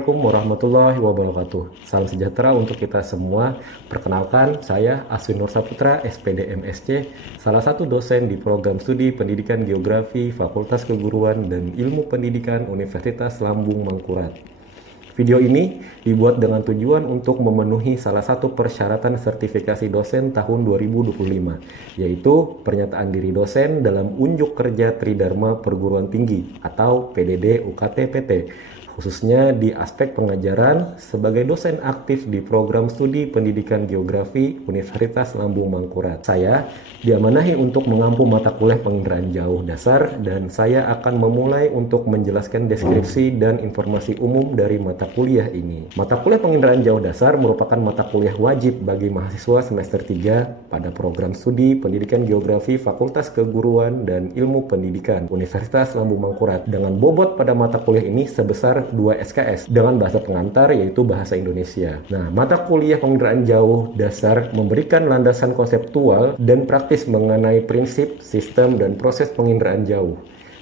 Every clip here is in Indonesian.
Assalamualaikum warahmatullahi wabarakatuh. Salam sejahtera untuk kita semua. Perkenalkan, saya Aswin Nur Saputra, SPD MSc, salah satu dosen di program studi Pendidikan Geografi Fakultas Keguruan dan Ilmu Pendidikan Universitas Lambung Mangkurat. Video ini dibuat dengan tujuan untuk memenuhi salah satu persyaratan sertifikasi dosen tahun 2025, yaitu pernyataan diri dosen dalam unjuk kerja Tridharma Perguruan Tinggi atau PDD UKT PT, khususnya di aspek pengajaran sebagai dosen aktif di program studi Pendidikan Geografi Universitas Lambung Mangkurat. Saya diamanahi untuk mengampu mata kuliah penginderaan jauh dasar, dan saya akan memulai untuk menjelaskan deskripsi dan informasi umum dari mata kuliah ini. Mata kuliah penginderaan jauh dasar merupakan mata kuliah wajib bagi mahasiswa semester 3 pada program studi Pendidikan Geografi Fakultas Keguruan dan Ilmu Pendidikan Universitas Lambung Mangkurat, dengan bobot pada mata kuliah ini sebesar 2 SKS dengan bahasa pengantar yaitu bahasa Indonesia. Nah, mata kuliah penginderaan jauh dasar memberikan landasan konseptual dan praktis mengenai prinsip, sistem, dan proses penginderaan jauh.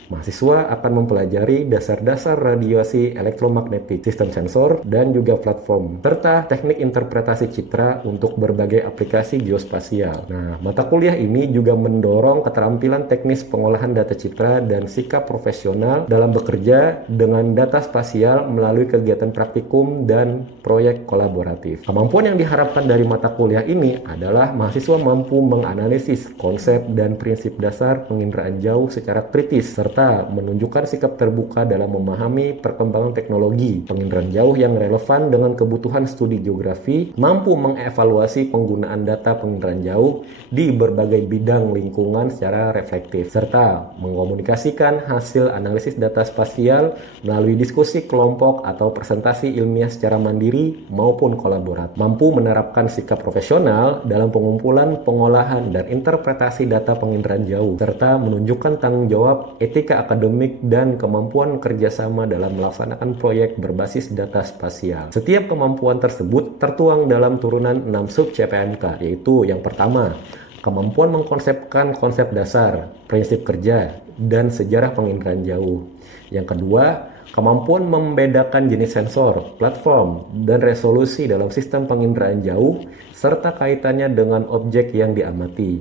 Mahasiswa akan mempelajari dasar-dasar radiasi elektromagnetik, sistem sensor, dan juga platform, serta teknik interpretasi citra untuk berbagai aplikasi geospasial. Nah, mata kuliah ini juga mendorong keterampilan teknis pengolahan data citra dan sikap profesional dalam bekerja dengan data spasial melalui kegiatan praktikum dan proyek kolaboratif. Kemampuan yang diharapkan dari mata kuliah ini adalah mahasiswa mampu menganalisis konsep dan prinsip dasar penginderaan jauh secara kritis, serta menunjukkan sikap terbuka dalam memahami perkembangan teknologi penginderaan jauh yang relevan dengan kebutuhan studi geografi, mampu mengevaluasi penggunaan data penginderaan jauh di berbagai bidang lingkungan secara reflektif, serta mengkomunikasikan hasil analisis data spasial melalui diskusi kelompok atau presentasi ilmiah secara mandiri maupun kolaboratif, mampu menerapkan sikap profesional dalam pengumpulan, pengolahan, dan interpretasi data penginderaan jauh, serta menunjukkan tanggung jawab etika akademik dan kemampuan kerjasama dalam melaksanakan proyek berbasis data spasial. Setiap kemampuan tersebut tertuang dalam turunan 6 sub CPMK, yaitu yang pertama, kemampuan mengkonsepkan konsep dasar, prinsip kerja, dan sejarah penginderaan jauh. Yang kedua, kemampuan membedakan jenis sensor, platform, dan resolusi dalam sistem penginderaan jauh, serta kaitannya dengan objek yang diamati.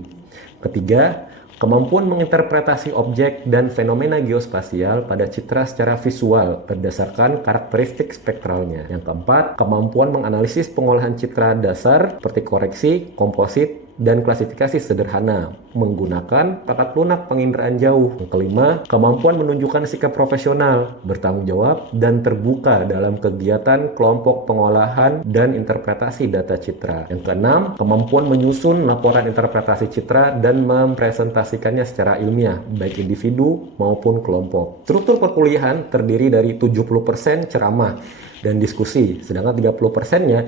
Ketiga, kemampuan menginterpretasi objek dan fenomena geospasial pada citra secara visual berdasarkan karakteristik spektralnya. Yang keempat, kemampuan menganalisis pengolahan citra dasar seperti koreksi, komposit, dan klasifikasi sederhana menggunakan perangkat lunak penginderaan jauh. Yang kelima, kemampuan menunjukkan sikap profesional, bertanggung jawab, dan terbuka dalam kegiatan kelompok pengolahan dan interpretasi data citra. Yang keenam, kemampuan menyusun laporan interpretasi citra dan mempresentasikannya secara ilmiah, baik individu maupun kelompok. Struktur perkuliahan terdiri dari 70% ceramah dan diskusi, sedangkan 30%-nya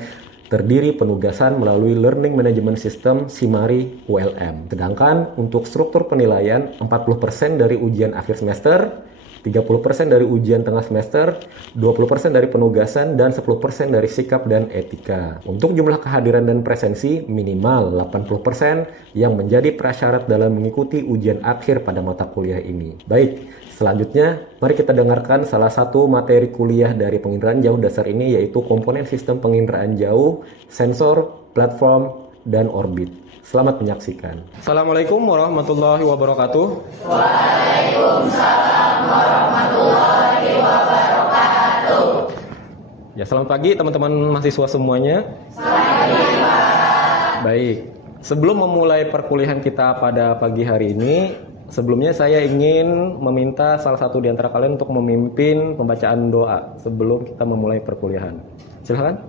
terdiri penugasan melalui Learning Management System SIMARI ULM. Sedangkan untuk struktur penilaian, 40% dari ujian akhir semester, 30% dari ujian tengah semester, 20% dari penugasan, dan 10% dari sikap dan etika. Untuk jumlah kehadiran dan presensi, minimal 80% yang menjadi prasyarat dalam mengikuti ujian akhir pada mata kuliah ini. Baik, selanjutnya, mari kita dengarkan salah satu materi kuliah dari penginderaan jauh dasar ini, yaitu komponen sistem penginderaan jauh, sensor, platform, dan orbit. Selamat menyaksikan. Assalamualaikum warahmatullahi wabarakatuh. Waalaikumsalam warahmatullahi wabarakatuh. Ya, selamat pagi teman-teman mahasiswa semuanya. Selamat pagi, Pak. Baik, sebelum memulai perkuliahan kita pada pagi hari ini, sebelumnya saya ingin meminta salah satu di antara kalian untuk memimpin pembacaan doa sebelum kita memulai perkuliahan. Silakan.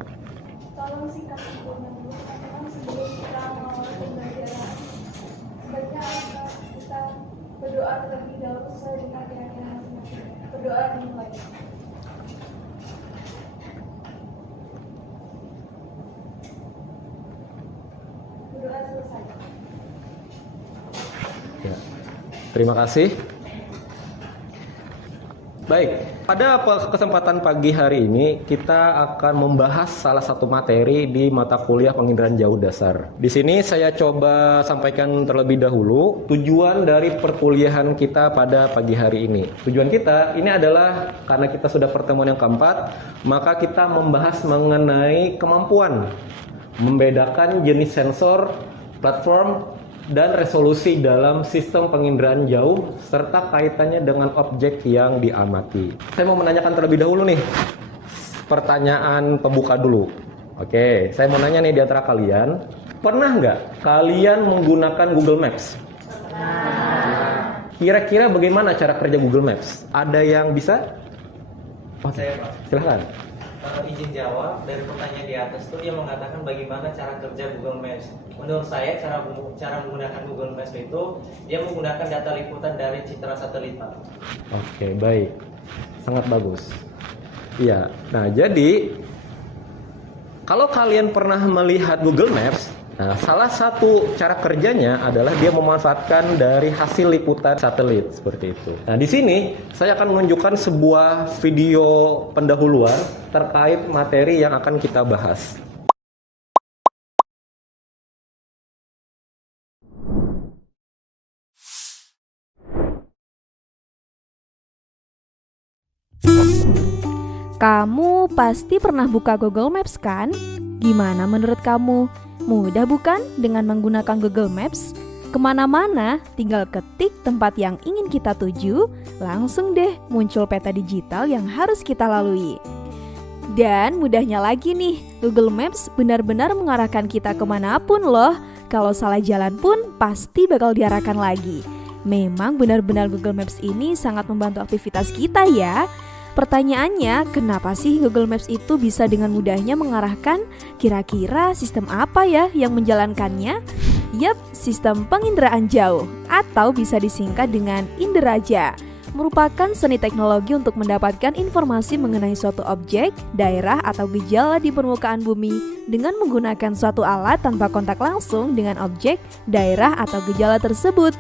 Tolong singkat sebelum kita mengawali pembelajaran. Sebaiknya kita berdoa terlebih dahulu sesuai dengan keyakinan masing-masing. Berdoa dimulai. Berdoa selesai. Ya. Terima kasih. Baik, Pada kesempatan pagi hari ini kita akan membahas salah satu materi di mata kuliah penginderaan jauh dasar. Di sini saya coba sampaikan terlebih dahulu tujuan dari perkuliahan kita pada pagi hari ini. Tujuan kita ini adalah karena kita sudah pertemuan yang keempat, maka kita membahas mengenai kemampuan membedakan jenis sensor, platform, dan resolusi dalam sistem penginderaan jauh serta kaitannya dengan objek yang diamati. Saya mau menanyakan terlebih dahulu nih, pertanyaan pembuka dulu. Oke, saya mau nanya nih di antara kalian, pernah nggak kalian menggunakan Google Maps? Kira-kira bagaimana cara kerja Google Maps? Ada yang bisa? Saya Pak. Silahkan. Izin jawab dari pertanyaan di atas itu dia mengatakan bagaimana cara kerja Google Maps. Menurut saya cara menggunakan Google Maps itu dia menggunakan data liputan dari citra satelit Pak. Oke, baik. Sangat bagus. Iya. Nah, jadi kalau kalian pernah melihat Google Maps, nah, salah satu cara kerjanya adalah dia memanfaatkan dari hasil liputan satelit seperti itu. Nah, di sini saya akan menunjukkan sebuah video pendahuluan terkait materi yang akan kita bahas. Kamu pasti pernah buka Google Maps kan? Gimana menurut kamu? Mudah bukan dengan menggunakan Google Maps? Kemana-mana tinggal ketik tempat yang ingin kita tuju, langsung deh muncul peta digital yang harus kita lalui. Dan mudahnya lagi nih, Google Maps benar-benar mengarahkan kita kemanapun loh. Kalau salah jalan pun pasti bakal diarahkan lagi. Memang benar-benar Google Maps ini sangat membantu aktivitas kita ya. Pertanyaannya, kenapa sih Google Maps itu bisa dengan mudahnya mengarahkan? Kira-kira sistem apa ya yang menjalankannya? Yap, sistem penginderaan jauh atau bisa disingkat dengan Inderaja. Merupakan seni teknologi untuk mendapatkan informasi mengenai suatu objek, daerah atau gejala di permukaan bumi dengan menggunakan suatu alat tanpa kontak langsung dengan objek, daerah atau gejala tersebut.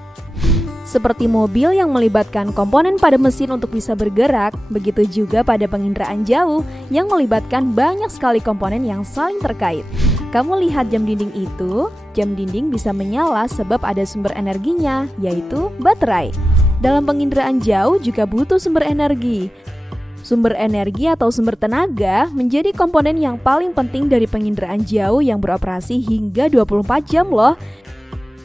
Seperti mobil yang melibatkan komponen pada mesin untuk bisa bergerak, begitu juga pada penginderaan jauh yang melibatkan banyak sekali komponen yang saling terkait. Kamu lihat jam dinding itu, jam dinding bisa menyala sebab ada sumber energinya, yaitu baterai. Dalam penginderaan jauh juga butuh sumber energi. Sumber energi atau sumber tenaga menjadi komponen yang paling penting dari penginderaan jauh yang beroperasi hingga 24 jam loh.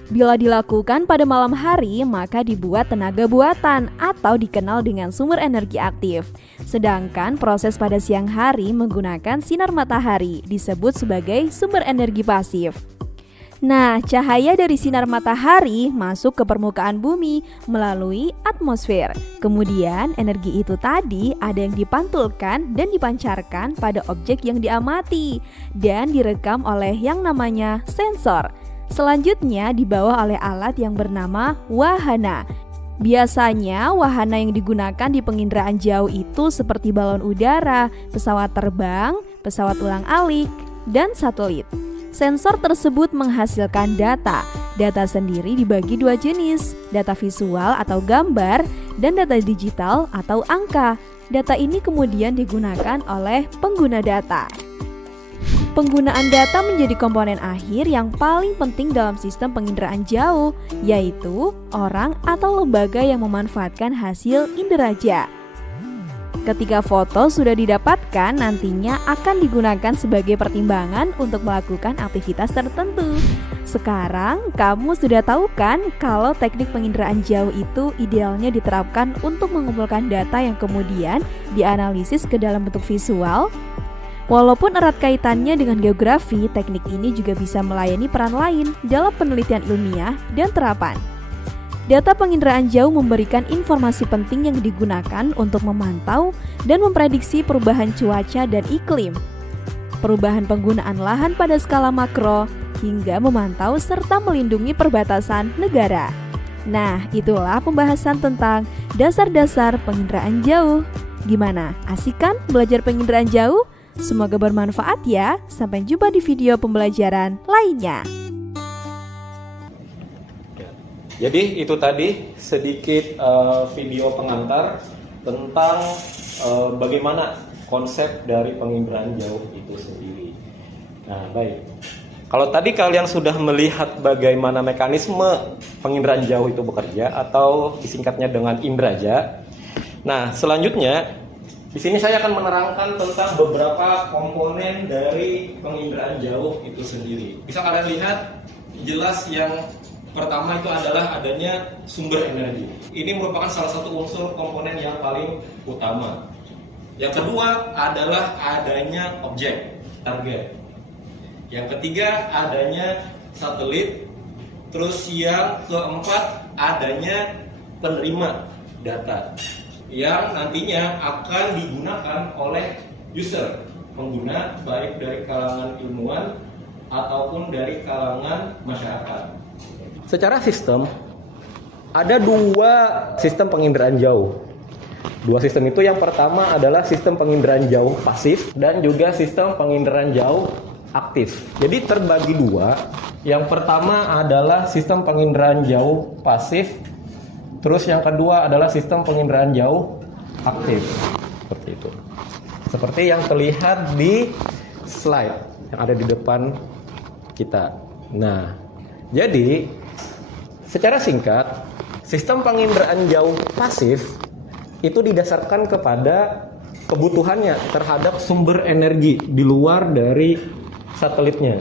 Bila dilakukan pada malam hari, maka dibuat tenaga buatan atau dikenal dengan sumber energi aktif. Sedangkan proses pada siang hari menggunakan sinar matahari disebut sebagai sumber energi pasif. Nah, cahaya dari sinar matahari masuk ke permukaan bumi melalui atmosfer. Kemudian energi itu tadi ada yang dipantulkan dan dipancarkan pada objek yang diamati dan direkam oleh yang namanya sensor. Selanjutnya dibawa oleh alat yang bernama wahana. Biasanya wahana yang digunakan di penginderaan jauh itu seperti balon udara, pesawat terbang, pesawat ulang-alik, dan satelit. Sensor tersebut menghasilkan data. Data sendiri dibagi dua jenis, data visual atau gambar dan data digital atau angka. Data ini kemudian digunakan oleh pengguna data. Penggunaan data menjadi komponen akhir yang paling penting dalam sistem penginderaan jauh, yaitu orang atau lembaga yang memanfaatkan hasil inderaja. Ketika foto sudah didapatkan, nantinya akan digunakan sebagai pertimbangan untuk melakukan aktivitas tertentu. Sekarang, kamu sudah tahu kan kalau teknik penginderaan jauh itu idealnya diterapkan untuk mengumpulkan data yang kemudian dianalisis ke dalam bentuk visual? Walaupun erat kaitannya dengan geografi, teknik ini juga bisa melayani peran lain dalam penelitian ilmiah dan terapan. Data penginderaan jauh memberikan informasi penting yang digunakan untuk memantau dan memprediksi perubahan cuaca dan iklim, perubahan penggunaan lahan pada skala makro, hingga memantau serta melindungi perbatasan negara. Nah, itulah pembahasan tentang dasar-dasar penginderaan jauh. Gimana? Asik kan belajar penginderaan jauh? Semoga bermanfaat ya. Sampai jumpa di video pembelajaran lainnya. Jadi itu tadi sedikit video pengantar tentang bagaimana konsep dari penginderaan jauh itu sendiri. Nah, baik. Kalau tadi kalian sudah melihat bagaimana mekanisme penginderaan jauh itu bekerja atau disingkatnya dengan inderaja. Nah, selanjutnya di sini saya akan menerangkan tentang beberapa komponen dari penginderaan jauh itu sendiri. Bisa kalian lihat jelas yang pertama itu adalah adanya sumber energi. Ini merupakan salah satu unsur komponen yang paling utama. Yang kedua adalah adanya objek, target. Yang ketiga adanya satelit. Terus yang keempat adanya penerima data yang nantinya akan digunakan oleh user, pengguna, baik dari kalangan ilmuwan ataupun dari kalangan masyarakat. Secara sistem, ada dua sistem penginderaan jauh. Dua sistem itu, yang pertama adalah sistem penginderaan jauh pasif dan juga sistem penginderaan jauh aktif. Jadi terbagi dua. Yang pertama adalah sistem penginderaan jauh pasif, terus yang kedua adalah sistem penginderaan jauh aktif. Seperti itu. Seperti yang terlihat di slide yang ada di depan kita. Nah, jadi secara singkat, sistem penginderaan jauh pasif itu didasarkan kepada kebutuhannya terhadap sumber energi di luar dari satelitnya.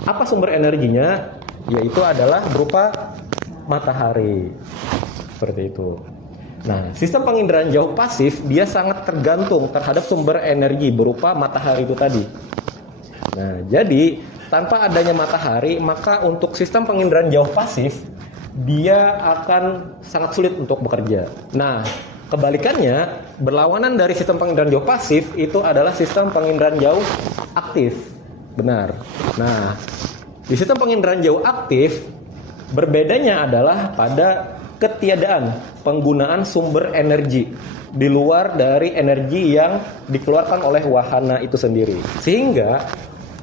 Apa sumber energinya? Yaitu adalah berupa matahari. Seperti itu. Nah, sistem penginderaan jauh pasif dia sangat tergantung terhadap sumber energi berupa matahari itu tadi. Nah, jadi tanpa adanya matahari, maka untuk sistem penginderaan jauh pasif dia akan sangat sulit untuk bekerja. Nah, kebalikannya, berlawanan dari sistem penginderaan jauh pasif itu adalah sistem penginderaan jauh aktif. Benar. Nah, di sistem penginderaan jauh aktif, berbedanya adalah pada ketiadaan penggunaan sumber energi di luar dari energi yang dikeluarkan oleh wahana itu sendiri. Sehingga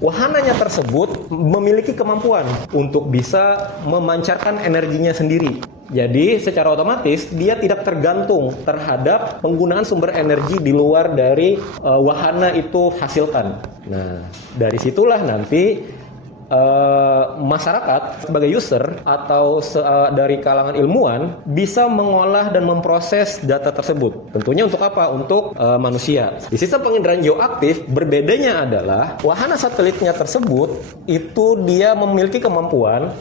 wahananya tersebut memiliki kemampuan untuk bisa memancarkan energinya sendiri. Jadi secara otomatis dia tidak tergantung terhadap penggunaan sumber energi di luar dari wahana itu hasilkan. Nah, dari situlah nanti masyarakat sebagai user atau dari kalangan ilmuwan bisa mengolah dan memproses data tersebut. Tentunya untuk apa? Untuk manusia. Di sistem penginderaan jauh aktif, berbedanya adalah wahana satelitnya tersebut itu dia memiliki kemampuan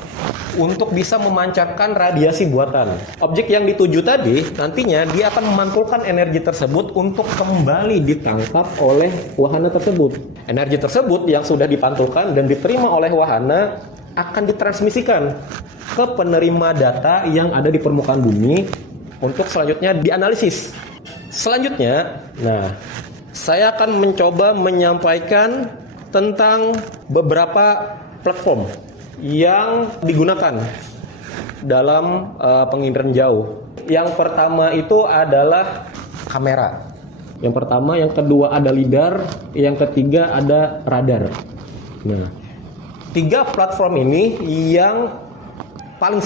untuk bisa memancarkan radiasi buatan. Objek yang dituju tadi nantinya dia akan memantulkan energi tersebut untuk kembali ditangkap oleh wahana tersebut. Energi tersebut yang sudah dipantulkan dan diterima oleh wahana akan ditransmisikan ke penerima data yang ada di permukaan bumi untuk selanjutnya dianalisis. Selanjutnya, nah, saya akan mencoba menyampaikan tentang beberapa platform yang digunakan dalam penginderaan jauh. Yang pertama itu adalah kamera. Yang pertama, yang kedua ada lidar, yang ketiga ada radar. Nah, tiga platform ini yang paling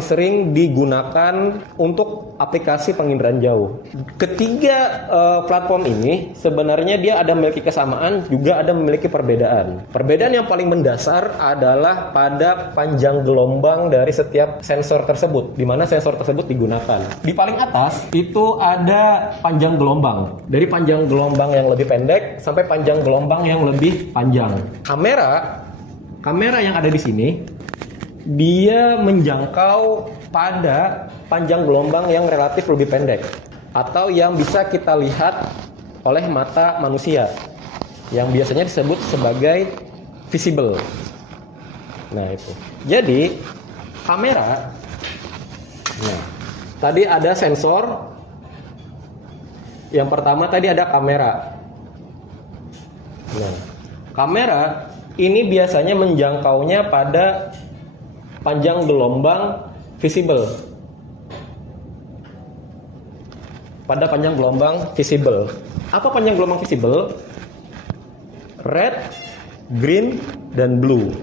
sering digunakan untuk aplikasi penginderaan jauh. Ketiga platform ini sebenarnya dia ada memiliki kesamaan, juga ada memiliki perbedaan. Perbedaan yang paling mendasar adalah pada panjang gelombang dari setiap sensor tersebut, di mana sensor tersebut digunakan. Di paling atas itu ada panjang gelombang. Dari panjang gelombang yang lebih pendek sampai panjang gelombang yang lebih panjang. Kamera yang ada di sini dia menjangkau pada panjang gelombang yang relatif lebih pendek atau yang bisa kita lihat oleh mata manusia yang biasanya disebut sebagai visible. Nah, itu. Jadi kamera, nah, tadi ada sensor. Yang pertama tadi ada kamera. Nah, kamera ini biasanya menjangkaunya pada panjang gelombang visible. Pada panjang gelombang visible. Apa panjang gelombang visible? Red, green, dan blue.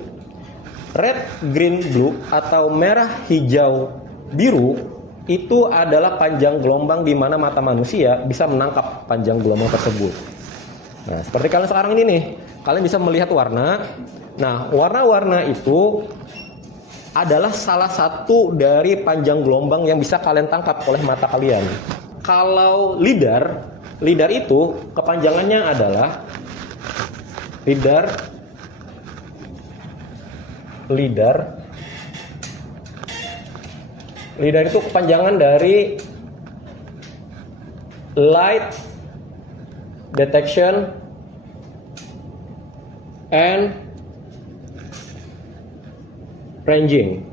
Red, green, blue atau merah, hijau, biru itu adalah panjang gelombang di mana mata manusia bisa menangkap panjang gelombang tersebut. Nah, seperti kalian sekarang ini nih, kalian bisa melihat warna. Nah, warna-warna itu adalah salah satu dari panjang gelombang yang bisa kalian tangkap oleh mata kalian. Kalau lidar itu kepanjangannya adalah lidar itu kepanjangan dari light detection and ranging.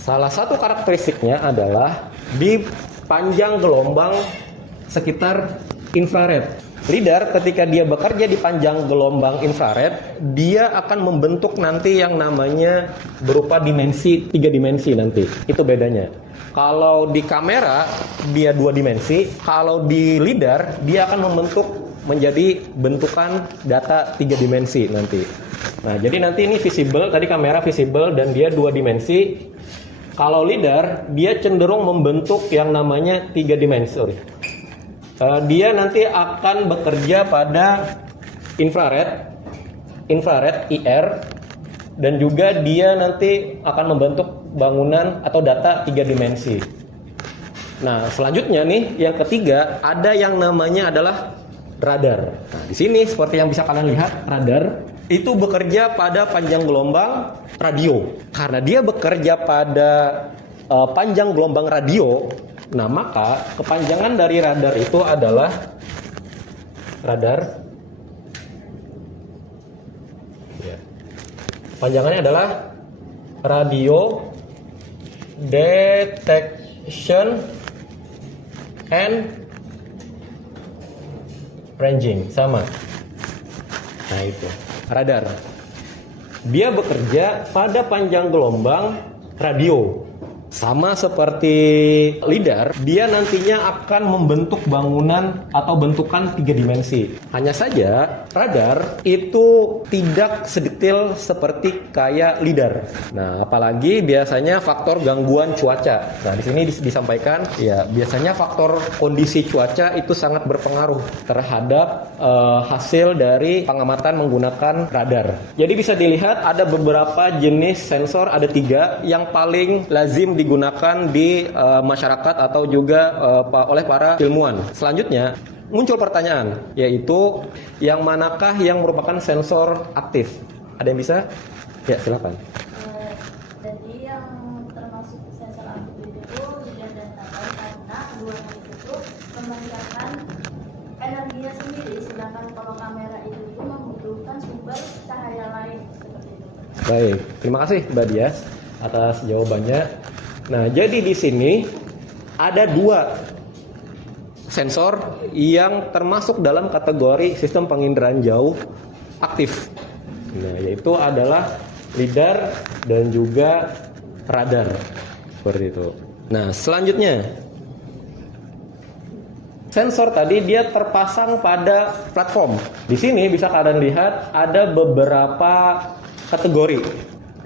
Salah satu karakteristiknya adalah di panjang gelombang sekitar infrared. Lidar ketika dia bekerja di panjang gelombang infrared, dia akan membentuk nanti yang namanya berupa dimensi, 3 dimensi nanti. Itu bedanya. Kalau di kamera dia 2 dimensi, kalau di lidar dia akan membentuk menjadi bentukan data 3 dimensi nanti. Nah, jadi nanti ini visible, tadi kamera visible dan dia 2 dimensi. Kalau lidar dia cenderung membentuk yang namanya 3 dimensi. Dia nanti akan bekerja pada infrared IR, dan juga dia nanti akan membentuk bangunan atau data 3 dimensi. Nah, selanjutnya nih yang ketiga ada yang namanya adalah radar. Nah, di sini seperti yang bisa kalian lihat, radar itu bekerja pada panjang gelombang radio. Karena dia bekerja pada panjang gelombang radio, nah maka kepanjangan dari radar itu adalah panjangannya adalah radio detection and ranging, sama. Nah, itu radar. Dia bekerja pada panjang gelombang radio. Sama seperti lidar, dia nantinya akan membentuk bangunan atau bentukan 3 dimensi. Hanya saja radar itu tidak sedetail seperti kayak lidar. Nah, apalagi biasanya faktor gangguan cuaca. Nah, di sini disampaikan ya, biasanya faktor kondisi cuaca itu sangat berpengaruh terhadap hasil dari pengamatan menggunakan radar. Jadi bisa dilihat ada beberapa jenis sensor, ada 3 yang paling lazim digunakan di masyarakat atau juga oleh para ilmuwan. Selanjutnya muncul pertanyaan, yaitu yang manakah yang merupakan sensor aktif? Ada yang bisa? Ya, silakan. Jadi yang termasuk sensor aktif itu lidar dan radar, karena keduanya itu memancarkan energinya sendiri, sedangkan kalau kamera itu membutuhkan sumber cahaya lain seperti itu. Baik, terima kasih Mbak Dias atas jawabannya. Nah, jadi di sini ada 2 sensor yang termasuk dalam kategori sistem penginderaan jauh aktif. Nah, yaitu adalah lidar dan juga radar. Seperti itu. Nah, selanjutnya sensor tadi dia terpasang pada platform. Di sini bisa kalian lihat ada beberapa kategori.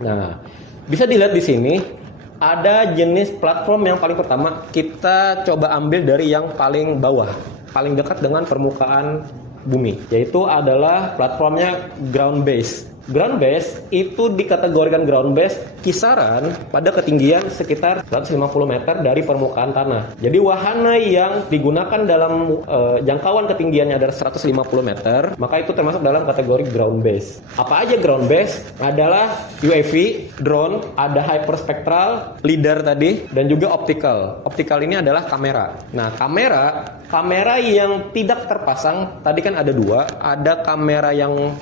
Nah, bisa dilihat di sini ada jenis platform yang paling pertama, kita coba ambil dari yang paling bawah, paling dekat dengan permukaan bumi, yaitu adalah platformnya ground base. Ground base itu dikategorikan ground base kisaran pada ketinggian sekitar 150 meter dari permukaan tanah. Jadi wahana yang digunakan dalam jangkauan ketinggiannya adalah 150 meter, maka itu termasuk dalam kategori ground base. Apa aja ground base? Adalah UAV, drone, ada hyperspectral, lidar tadi, dan juga optical. Optical ini adalah kamera. Nah, kamera yang tidak terpasang tadi kan ada 2, ada kamera yang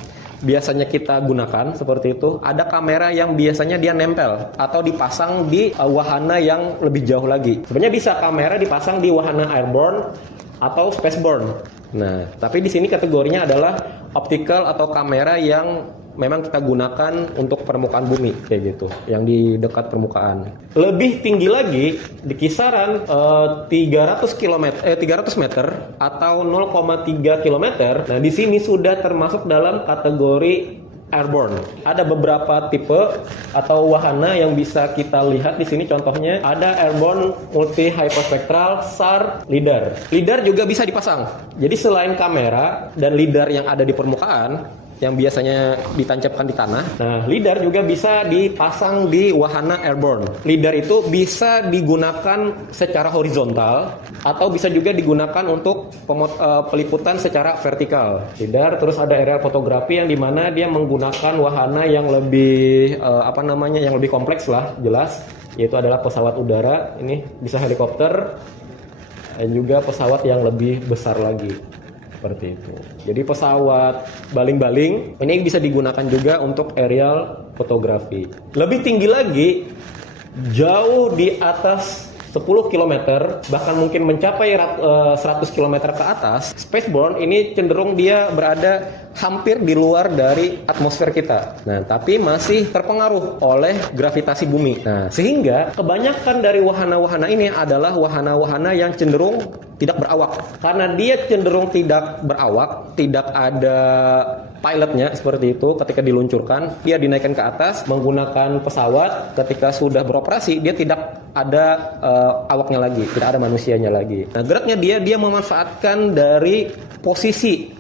biasanya kita gunakan seperti itu, ada kamera yang biasanya dia nempel atau dipasang di wahana yang lebih jauh lagi. Sebenarnya bisa kamera dipasang di wahana airborne atau spaceborne. Nah, tapi di sini kategorinya adalah optical atau kamera yang memang kita gunakan untuk permukaan bumi kayak gitu, yang di dekat permukaan. Lebih tinggi lagi di kisaran 300 meter atau 0,3 km. Nah, di sini sudah termasuk dalam kategori airborne. Ada beberapa tipe atau wahana yang bisa kita lihat di sini, contohnya ada airborne multi hyperspectral SAR lidar. Lidar juga bisa dipasang. Jadi selain kamera dan lidar yang ada di permukaan yang biasanya ditancapkan di tanah, nah lidar juga bisa dipasang di wahana airborne. Lidar itu bisa digunakan secara horizontal atau bisa juga digunakan untuk peliputan secara vertikal. Lidar, terus ada aerial fotografi yang dimana dia menggunakan wahana yang lebih yang lebih kompleks lah, jelas, yaitu adalah pesawat udara. Ini bisa helikopter dan juga pesawat yang lebih besar lagi. Seperti itu. Jadi pesawat baling-baling ini bisa digunakan juga untuk aerial fotografi. Lebih tinggi lagi, jauh di atas 10 km, bahkan mungkin mencapai 100 km ke atas, spaceborne ini cenderung dia berada hampir di luar dari atmosfer kita. Nah, tapi masih terpengaruh oleh gravitasi bumi. Nah, sehingga kebanyakan dari wahana-wahana ini adalah wahana-wahana yang cenderung tidak berawak. Karena dia cenderung tidak berawak, tidak ada pilotnya seperti itu. Ketika diluncurkan, dia dinaikkan ke atas menggunakan pesawat. Ketika sudah beroperasi, dia tidak ada awaknya lagi, tidak ada manusianya lagi. Nah, geraknya dia memanfaatkan dari posisi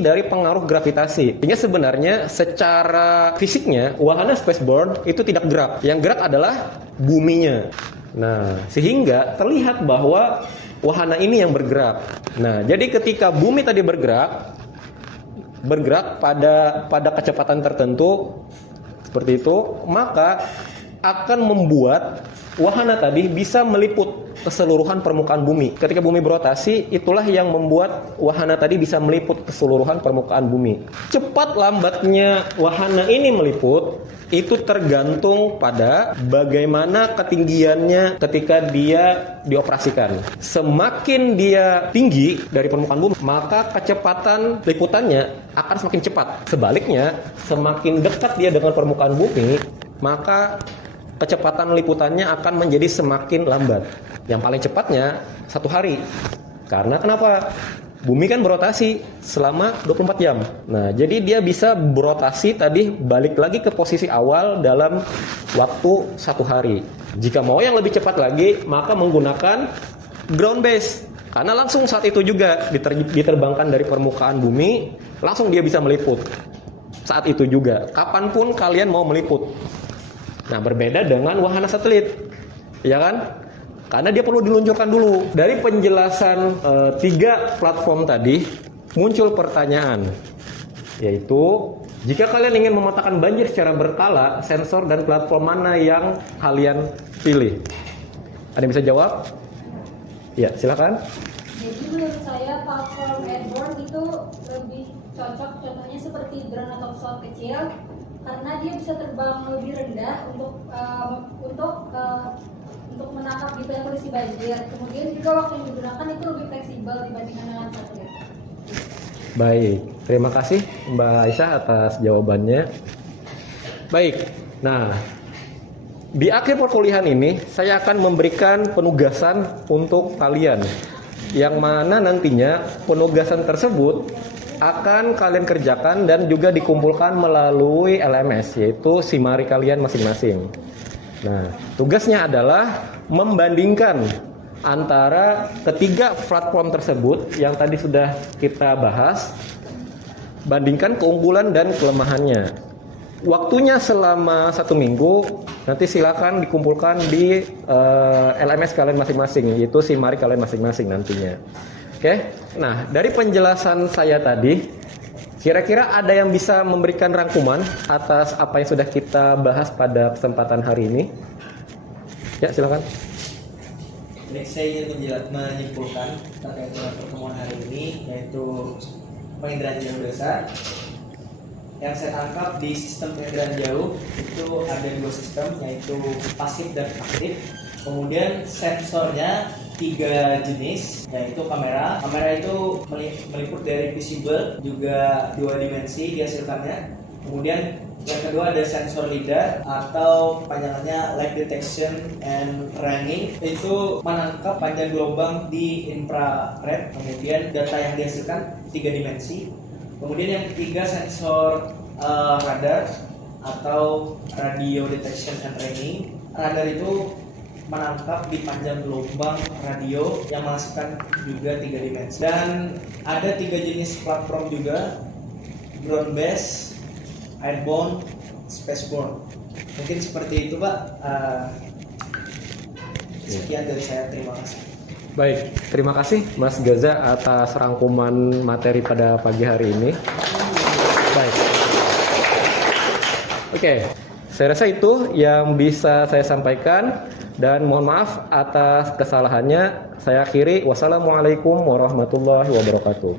dari pengaruh gravitasi. Sehingga sebenarnya secara fisiknya wahana spaceborne itu tidak gerak. Yang gerak adalah buminya. Nah, sehingga terlihat bahwa wahana ini yang bergerak. Nah, jadi ketika bumi tadi bergerak pada kecepatan tertentu seperti itu, maka akan membuat wahana tadi bisa meliput keseluruhan permukaan bumi. Ketika bumi berotasi, itulah yang membuat wahana tadi bisa meliput keseluruhan permukaan bumi. Cepat lambatnya wahana ini meliput itu tergantung pada bagaimana ketinggiannya ketika dia dioperasikan. Semakin dia tinggi dari permukaan bumi, maka kecepatan liputannya akan semakin cepat. Sebaliknya, semakin dekat dia dengan permukaan bumi, maka kecepatan liputannya akan menjadi semakin lambat. Yang paling cepatnya 1 hari. Karena kenapa? Bumi kan berotasi selama 24 jam. Nah, jadi dia bisa berotasi tadi balik lagi ke posisi awal dalam waktu 1 hari. Jika mau yang lebih cepat lagi, maka menggunakan ground base. Karena langsung saat itu juga diterbangkan dari permukaan bumi, langsung dia bisa meliput. Saat itu juga, kapanpun kalian mau meliput. Nah, berbeda dengan wahana satelit, ya kan? Karena dia perlu diluncurkan dulu. Dari penjelasan 3 platform tadi, muncul pertanyaan, yaitu jika kalian ingin memetakan banjir secara berkala, sensor dan platform mana yang kalian pilih? Ada yang bisa jawab? Ya, silakan. Jadi menurut saya platform airborne itu lebih cocok, contohnya seperti drone atau pesawat kecil, karena dia bisa terbang lebih rendah untuk menangkap gitu ya kondisi banjir. Kemudian juga waktu yang digunakan itu lebih fleksibel dibandingkan dengan satelit. Baik, terima kasih Mbak Aisyah atas jawabannya. Baik, nah di akhir perkuliahan ini saya akan memberikan penugasan untuk kalian, yang mana nantinya penugasan tersebut akan kalian kerjakan dan juga dikumpulkan melalui LMS, yaitu SIMARI kalian masing-masing. Nah, tugasnya adalah membandingkan antara ketiga platform tersebut yang tadi sudah kita bahas, bandingkan keunggulan dan kelemahannya. Waktunya selama 1 minggu, nanti silakan dikumpulkan di LMS kalian masing-masing, yaitu SIMARI kalian masing-masing nantinya. Oke, nah dari penjelasan saya tadi, kira-kira ada yang bisa memberikan rangkuman atas apa yang sudah kita bahas pada kesempatan hari ini? Ya, silakan. Baik, saya ingin menyimpulkan terkait dengan pertemuan hari ini, yaitu penginderaan jauh dasar. Yang saya tangkap di sistem penginderaan jauh itu ada 2 sistem, yaitu pasif dan aktif. Kemudian sensornya 3 jenis, yaitu kamera. Kamera itu meliput dari visible, juga 2 dimensi dihasilkannya. Kemudian yang kedua ada sensor lidar atau panjangannya light detection and ranging, itu menangkap panjang gelombang di infrared. Kemudian data yang dihasilkan 3 dimensi. Kemudian yang ketiga sensor radar atau radio detection and training. Radar itu menangkap di panjang gelombang radio yang menghasilkan juga 3 dimensi. Dan ada 3 jenis platform juga, ground based, airborne, spaceborne. Mungkin seperti itu Pak. Sekian dari saya, terima kasih. Baik, terima kasih Mas Gaza atas rangkuman materi pada pagi hari ini. Baik. Oke, saya rasa itu yang bisa saya sampaikan dan mohon maaf atas kesalahannya. Saya akhiri. Wassalamualaikum warahmatullahi wabarakatuh.